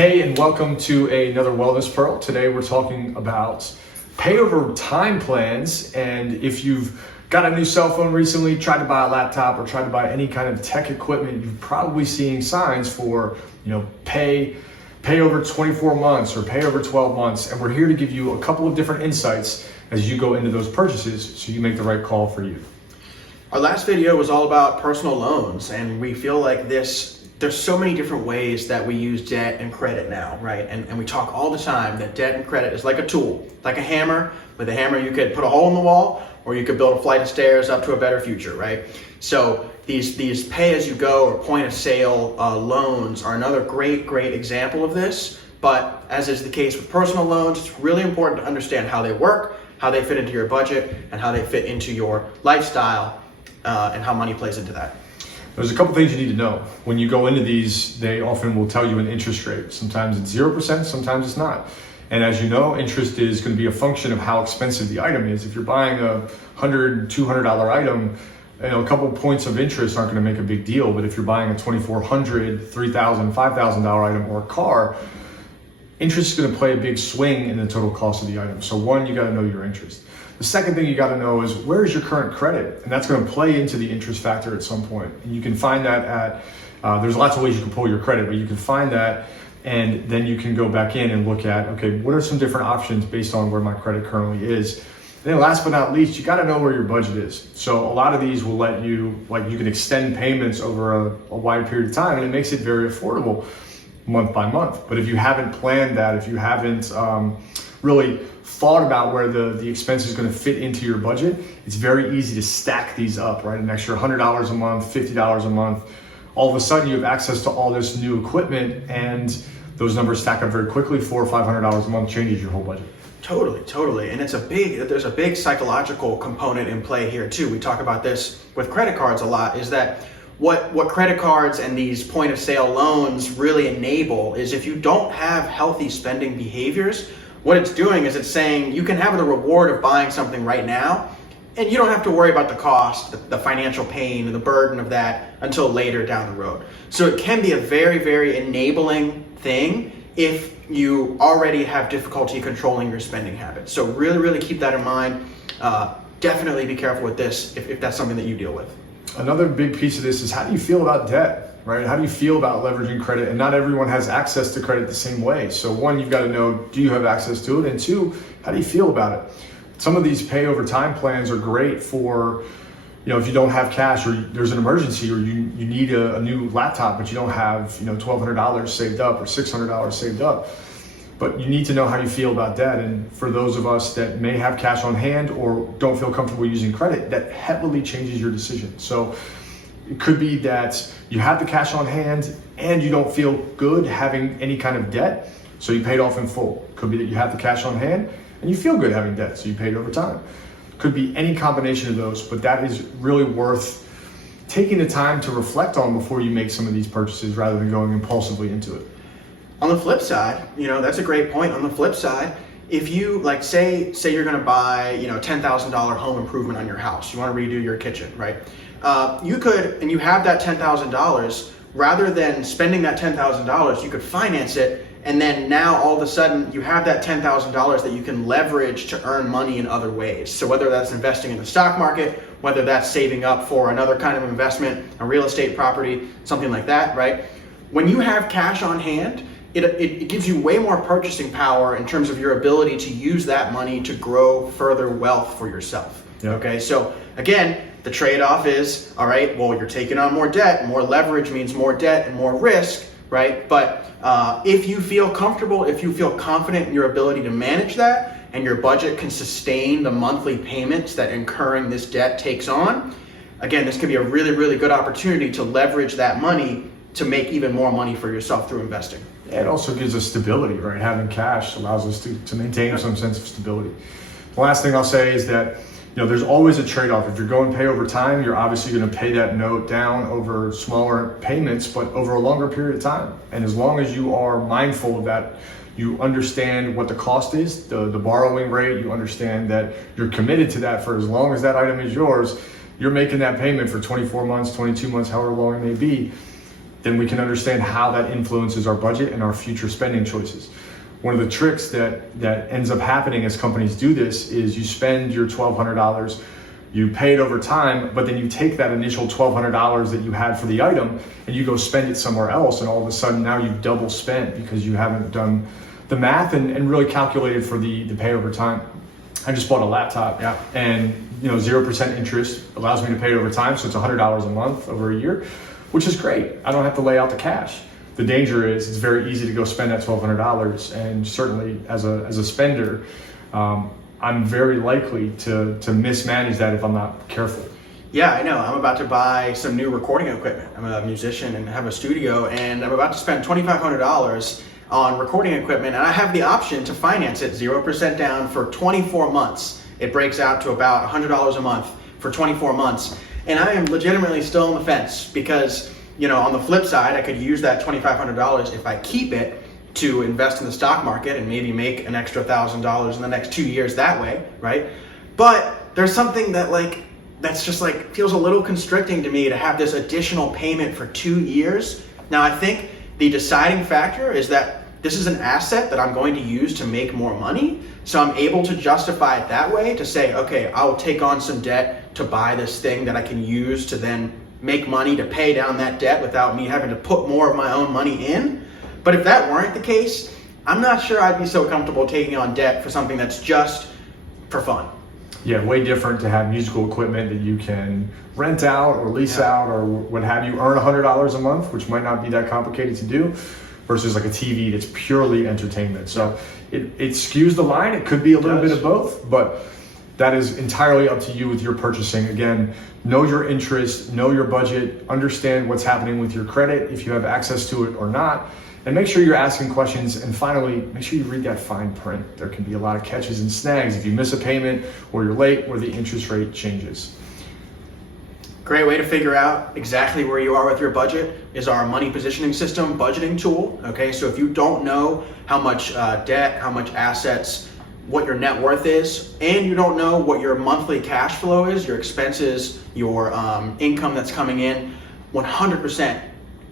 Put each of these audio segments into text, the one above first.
Hey, and welcome to another Wellness Pearl. Today we're talking about pay over time plans. And if you've got a new cell phone recently, tried to buy a laptop or tried to buy any kind of tech equipment, you've probably seen signs for, pay over 24 months or pay over 12 months. And we're here to give you a couple of different insights as you go into those purchases so you make the right call for you. Our last video was all about personal loans, and we feel like there's so many different ways that we use debt and credit now, right? And we talk all the time that debt and credit is like a tool, like a hammer. With a hammer, you could put a hole in the wall, or you could build a flight of stairs up to a better future, right? So these pay-as-you-go or point-of-sale loans are another great example of this. But as is the case with personal loans, it's really important to understand how they work, how they fit into your budget, and how they fit into your lifestyle, and how money plays into that. There's a couple things you need to know. When you go into these, they often will tell you an interest rate. Sometimes it's 0%, sometimes it's not. And as you know, interest is going to be a function of how expensive the item is. If you're buying a $100, $200 item, a couple points of interest aren't going to make a big deal. But if you're buying a $2,400, $3,000, $5,000 item or a car, interest is going to play a big swing in the total cost of the item. So one, you got to know your interest. The second thing you got to know is where is your current credit? And that's going to play into the interest factor at some point. And you can find that at, there's lots of ways you can pull your credit, but you can find that and then you can go back in and look at, okay, what are some different options based on where my credit currently is? And then last but not least, you got to know where your budget is. So a lot of these will let you, you can extend payments over a wide period of time, and it makes it very affordable month by month. But if you haven't planned that, if you haven't really thought about where the expense is going to fit into your budget, it's very easy to stack these up, right? An extra $100 a month, $50 a month. All of a sudden you have access to all this new equipment, and those numbers stack up very quickly. $400 or $500 a month changes your whole budget. Totally. And there's a big psychological component in play here too. We talk about this with credit cards a lot, is that what credit cards and these point of sale loans really enable is if you don't have healthy spending behaviors, what it's doing is it's saying you can have the reward of buying something right now, and you don't have to worry about the cost, the financial pain, and the burden of that until later down the road. So it can be a very enabling thing if you already have difficulty controlling your spending habits. So really keep that in mind. Definitely be careful with this if that's something that you deal with. Another big piece of this is, how do you feel about debt? Right? How do you feel about leveraging credit? And not everyone has access to credit the same way. So one, you've got to know, do you have access to it? And two, how do you feel about it? Some of these pay over time plans are great for, if you don't have cash or there's an emergency or you need a new laptop, but you don't have, $1,200 saved up or $600 saved up. But you need to know how you feel about debt. And for those of us that may have cash on hand or don't feel comfortable using credit, that heavily changes your decision. So it could be that you have the cash on hand and you don't feel good having any kind of debt, so you paid off in full. Could be that you have the cash on hand and you feel good having debt, so you paid over time. Could be any combination of those, but that is really worth taking the time to reflect on before you make some of these purchases rather than going impulsively into it. On the flip side, that's a great point. On the flip side, if you say you're going to buy, $10,000 home improvement on your house, you want to redo your kitchen, right? You could, and you have that $10,000, rather than spending that $10,000, you could finance it. And then now all of a sudden you have that $10,000 that you can leverage to earn money in other ways. So whether that's investing in the stock market, whether that's saving up for another kind of investment, a real estate property, something like that, right? When you have cash on hand, it gives you way more purchasing power in terms of your ability to use that money to grow further wealth for yourself. Yeah. Okay, so again, the trade-off is, all right, well, you're taking on more debt. More leverage means more debt and more risk, right? But if you feel comfortable, if you feel confident in your ability to manage that, and your budget can sustain the monthly payments that incurring this debt takes on, again, this can be a really good opportunity to leverage that money to make even more money for yourself through investing. It also gives us stability, right? Having cash allows us to maintain some sense of stability. The last thing I'll say is that there's always a trade-off. If you're going pay over time, you're obviously going to pay that note down over smaller payments, but over a longer period of time. And as long as you are mindful of that, you understand what the cost is, the borrowing rate, you understand that you're committed to that for as long as that item is yours, you're making that payment for 24 months, 22 months, however long it may be. then we can understand how that influences our budget and our future spending choices. One of the tricks that ends up happening as companies do this is you spend your $1,200, you pay it over time, but then you take that initial $1,200 that you had for the item and you go spend it somewhere else, and all of a sudden now you've double spent because you haven't done the math and really calculated for the pay over time. I just bought a laptop, and 0% interest allows me to pay it over time, so it's $100 a month over a year, which is great. I don't have to lay out the cash. The danger is it's very easy to go spend that $1,200, and certainly as a spender, I'm very likely to mismanage that if I'm not careful. Yeah, I know. I'm about to buy some new recording equipment. I'm a musician and have a studio, and I'm about to spend $2,500 on recording equipment, and I have the option to finance it 0% down for 24 months. It breaks out to about $100 a month for 24 months. And I am legitimately still on the fence because, on the flip side, I could use that $2,500 if I keep it to invest in the stock market and maybe make an extra $1,000 in the next 2 years that way, right? But there's something that that's just feels a little constricting to me to have this additional payment for 2 years. Now, I think the deciding factor is that this is an asset that I'm going to use to make more money. So I'm able to justify it that way, to say, okay, I'll take on some debt to buy this thing that I can use to then make money to pay down that debt without me having to put more of my own money in. But if that weren't the case, I'm not sure I'd be so comfortable taking on debt for something that's just for fun. Yeah, way different to have musical equipment that you can rent out or lease out or what have you, earn $100 a month, which might not be that complicated to do, versus like a TV that's purely entertainment. So it skews the line. It could be a little bit of both, but that is entirely up to you with your purchasing. Again, know your interest, know your budget, understand what's happening with your credit, if you have access to it or not, and make sure you're asking questions. And finally, make sure you read that fine print. There can be a lot of catches and snags if you miss a payment or you're late or the interest rate changes. Great way to figure out exactly where you are with your budget is our money positioning system budgeting tool. Okay, so if you don't know how much debt, how much assets, what your net worth is, and you don't know what your monthly cash flow is, your expenses, your income that's coming in, 100%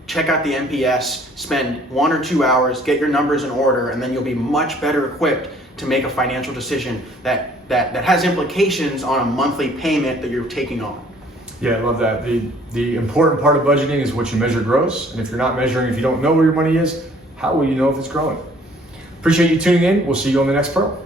check out the MPS, spend 1 or 2 hours, get your numbers in order, and then you'll be much better equipped to make a financial decision that has implications on a monthly payment that you're taking on. Yeah, I love that. The important part of budgeting is what you measure gross. And if you're not measuring, if you don't know where your money is, how will you know if it's growing? Appreciate you tuning in. We'll see you on the next Pearl.